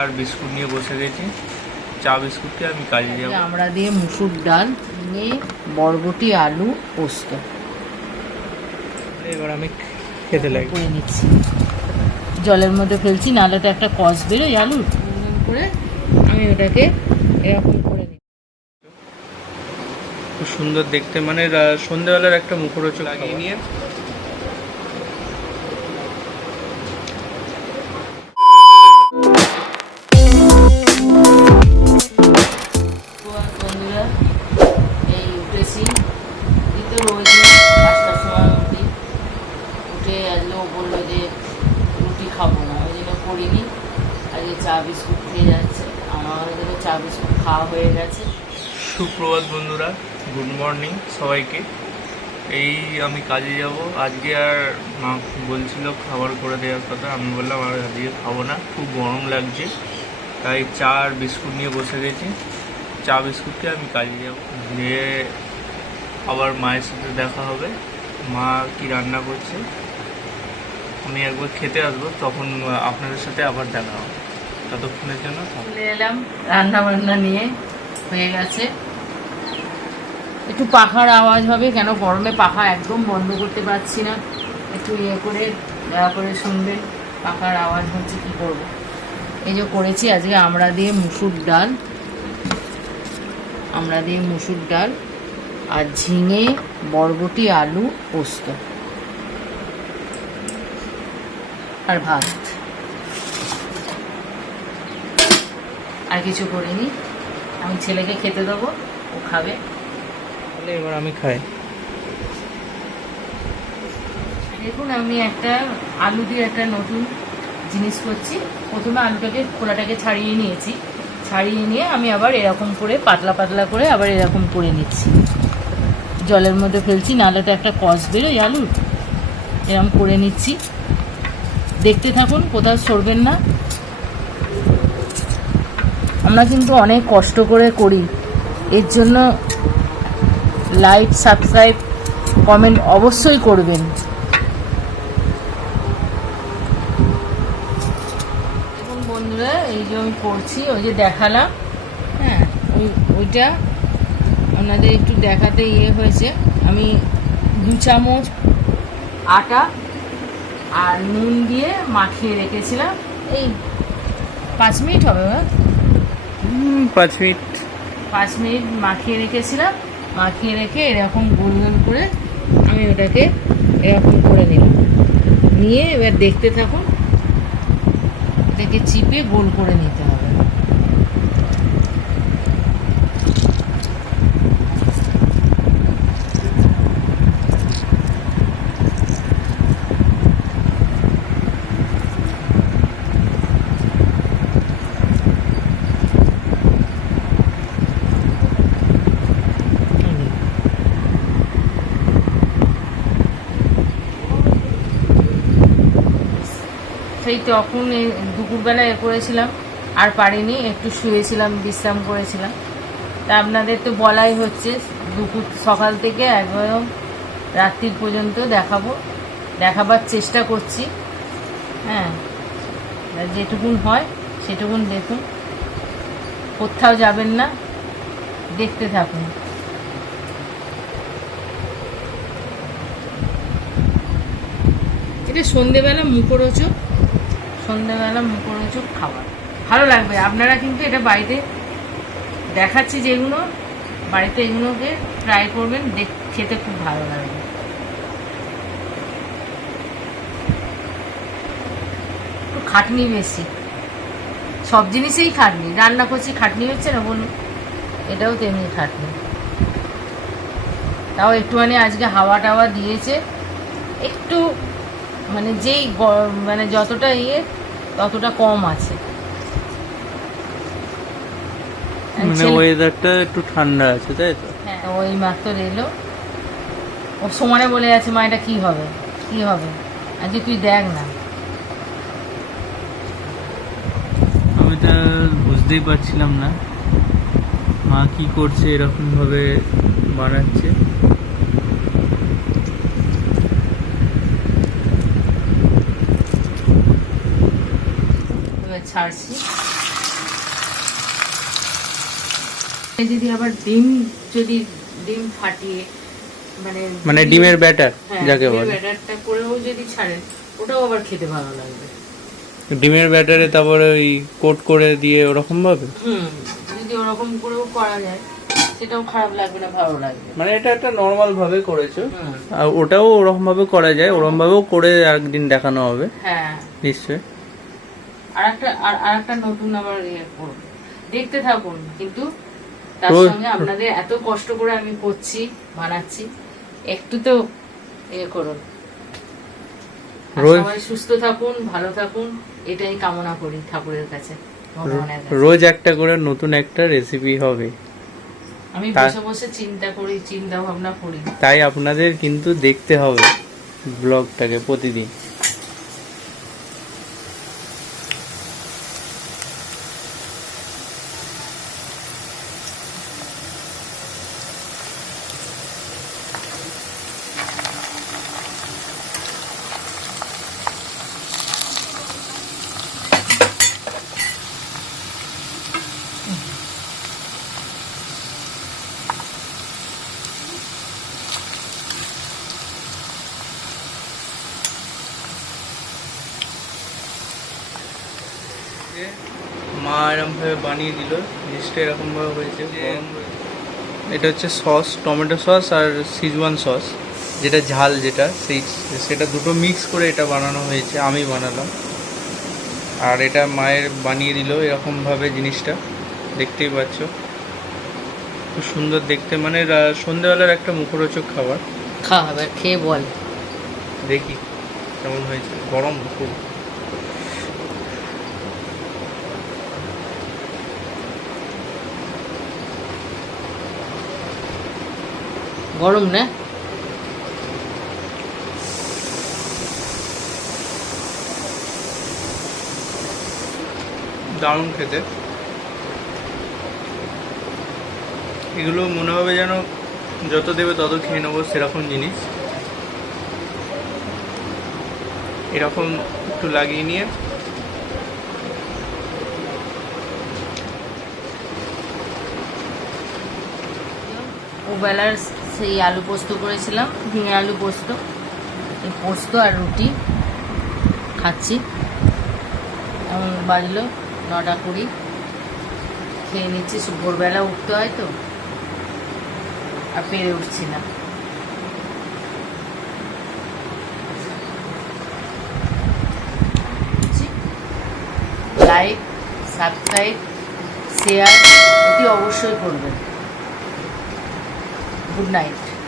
আর biscuit নিয়ে বসে গেছি। চা বিস্কুটকে আমি কাজে যাব। আমরা দিয়ে মুসুর ডাল নিয়ে বরবটি আলু পোস্ত এবার আমি খেতে লাগি করে নিচ্ছি। জলের মধ্যে ফেলছি, নাহলে তো একটা কষ বেরোয় আলুর। করে আমি ওটাকে এরকম করে নিই। খুব সুন্দর দেখতে, মানে সন্ধ্যেবেলার একটা মুখরোচক লাগিয়ে নিয়ে এই উঠেছি, দিতে রোজ 5টার সময় উঠে আজকেও বললো যে রুটি খাবো না, ওই জন্য করিনি। আজকে চা বিস্কুট খেয়ে যাচ্ছে, আমাদেরও চা বিস্কুট খাওয়া হয়ে গেছে। সুপ্রভাত বন্ধুরা, গুড মর্নিং সবাইকে। এই আমি কাজে যাব আজকে। আর মা বলছিল খাবার করে দেওয়ার কথা, আমি বললাম আর আজকে খাবো না, খুব গরম লাগছে। তাই চা আর বিস্কুট নিয়ে বসে গেছি। চা বিস্কুটকে আমি কাজে যাব, দিয়ে আবার মায়ের সাথে দেখা হবে। মা কি রান্না করছে আমি একবার খেতে আসবো, তখন আপনাদের সাথে আবার দেখা হবে। ততক্ষণের জন্য চলে এলাম, রান্না বান্না নিয়ে হয়ে গেছে। একটু পাখার আওয়াজ হবে, কেন গরমে পাখা একদম বন্ধ করতে পারছি না। একটু ইয়ে করে দয়া করে শুনবেন, পাখার আওয়াজ হচ্ছে, কি করব। এই যে করেছি আজকে আমরা দিয়ে মুসুর ডাল আর ঝিঙে বরবটি আলু পোস্ত আর ভাত। আর কিছু করিনি, আমি ছেলেকে খেতে দেবো, ও খাবে। তাহলে এবার আমি খাই। দেখুন, আমি একটা আলু দিয়ে একটা নতুন জিনিস করছি। প্রথমে আলুটাকে খোলাটাকে ছাড়িয়ে নিয়েছি, ছাড়িয়ে নিয়ে আমি আবার এরকম করে পাতলা পাতলা করে আবার এরকম করে নিচ্ছি। জলের মধ্যে ফেলছি, নাহলে তো একটা কষ বেরোয় আলুর। এরকম করে নিচ্ছি, দেখতে থাকুন, কোথাও সরবেন না। আমরা কিন্তু অনেক কষ্ট করে করি, এর জন্য লাইক, সাবস্ক্রাইব, কমেন্ট অবশ্যই করবেন। দেখুন বন্ধুরা, এই যে আমি করছি, ওই যে দেখালাম, হ্যাঁ, ওইটা আপনাদের একটু দেখাতে ইয়ে হয়েছে। আমি 2 চামচ আটা আর নুন দিয়ে মাখিয়ে রেখেছিলাম। এই 5 মিনিট হবে, 5 মিনিট 5 মিনিট মাখিয়ে রেখেছিলাম। মাখিয়ে রেখে এরকম গোল গোল করে আমি ওটাকে এরকম করে নিলাম। নিয়ে এবার দেখতে থাকুন, এটাকে চিপে গোল করে নিতে হবে। সেই তখন দুপুরবেলা করেছিলাম, আর পারিনি, একটু শুয়েছিলাম, বিশ্রাম করেছিলাম। তা আপনাদের তো বলাই হচ্ছে, সকাল থেকে একদম রাত্রির পর্যন্ত দেখাবার চেষ্টা করছি। হ্যাঁ, যেটুকুন হয় সেটুকুন দেখুন, কোথাও যাবেন না, দেখতে থাকুন। এটা সন্ধেবেলা মুখরোচক খাবার, ভালো লাগবে। আপনারা কিন্তু এটা বাড়িতে দেখাচ্ছি যেগুলো, বাড়িতে এগুলোকে ট্রাই করবেন, খেতে খুব ভালো লাগবে। একটু খাটনি বেশি, সব জিনিসেই খাটনি। রান্না করছি, খাটনি হচ্ছে না বলুন, এটাও তেমনি খাটনি। তাও একটুখানি আজকে হাওয়া টাওয়া দিয়েছে, একটু মানে যেই মানে যতটা ততটা কম আছে। মানে ওয়েদারটা একটু ঠান্ডা আছে, তাই তো? হ্যাঁ, ওই মাত্র এলো, ও সমানে বলে আছে, মা এটা কি হবে। আজকে তুই দেখ না। আমি তা বুঝতেই পারছিলাম না মা কি করছে, এরকম ভাবে বানাচ্ছে। ছাড়ছি। যদি আবার ডিম যদি ডিম ফাটিয়ে মানে ডিমের ব্যাটার হ্যাঁ, যাকে ডিমের বলে, ব্যাটারটা করেও যদি ছাড়েন ওটাও আবার খেতে ভালো লাগবে। ডিমের ব্যাটারে তারপরে ওই কোট করে দিয়ে ওরকম ভাবে, যদি ওরকম করেও করা যায় সেটাও খারাপ লাগবে না, ভালো লাগবে। মানে এটা একটা নর্মাল ভাবে করেছো, হুম। আর ওটাও ওরকম ভাবে করা যায়, ওরকম ভাবেও করে একদিন দেখানো হবে হ্যাঁ, নিশ্চয়ই। আর একটা নতুন আবার ইয়ে করবো, দেখতে থাকুন। কিন্তু তার রোজ- সঙ্গে আপনাদের এত কষ্ট করে আমি করছি, বানাচ্ছি, একটু তো ইয়ে করুন। আর রোজ- সবাই সুস্থ থাকুন, ভালো থাকুন, এটাই কামনা করি ঠাকুরের কাছে, ভগবানের কাছে। রোজ একটা করে নতুন একটা রেসিপি হবে, আমি তার- বসে বসে চিন্তা ভাবনা করি। তাই আপনাদের কিন্তু দেখতে হবে ব্লগটাকে প্রতিদিন। মা এরকম ভাবে বানিয়ে দিল, জিনিসটা এরকম ভাবে হয়েছে। এটা হচ্ছে সস, টমেটো সস আর সিজওয়ান সস, যেটা ঝাল, সেটা দুটো মিক্স করে এটা বানানো হয়েছে, আমি বানালাম। আর এটা মায়ের বানিয়ে দিল এরকম ভাবে, জিনিসটা দেখতেই পাচ্ছ খুব সুন্দর দেখতে, মানে সন্ধ্যেবেলার একটা মুখরোচক খাবার। খাওয়া খেয়ে বল। দেখি কেমন হয়েছে, গরম খুব। গরম না? দারুণ খেতে। এগুলো মনে হবে যেন যত দেবে তত খেয়ে নেবো সেরকম জিনিস। এরকম একটু লাগিয়ে নিয়ে ওবেলার সেই আলু পোস্ত করেছিলাম, ঝিঙে আলু পোস্ত, এই পোস্ত আর রুটি খাচ্ছি। এখন বাজলো 9:20, খেয়ে নিচ্ছি। ভোরবেলা উঠতে হয় তো, আর পেরে উঠছি না। লাইক, সাবস্ক্রাইব, শেয়ার এটি অবশ্যই করবেন। Good night.